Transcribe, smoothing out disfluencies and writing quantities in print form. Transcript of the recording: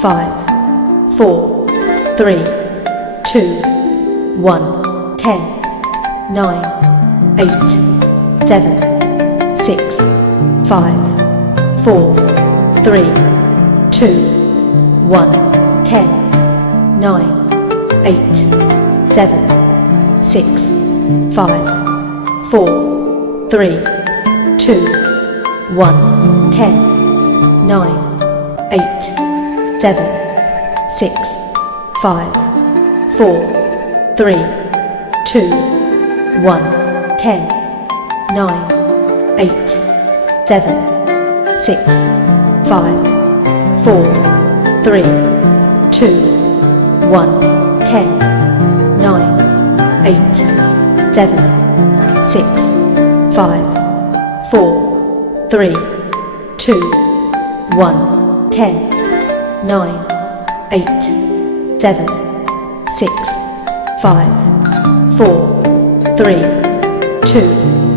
5, 4, 3, 2, 1, 10, 9, 8, 7, 6, 5, 4, 3, 2, 1, 10, 9, 8, 7, 6, 5, 4, 3, 2, 1, 10, 9, 8, 7, 6, 5, 4, 3, 2, 1, 10, 9, 8, 7, 6, 5, 4, 3, 2, 1, 10, 9, 8, 7, 6, 5, 4, 3, 2, 1, 10, 9, 8, 7, 6, 5, 4, 3, 2,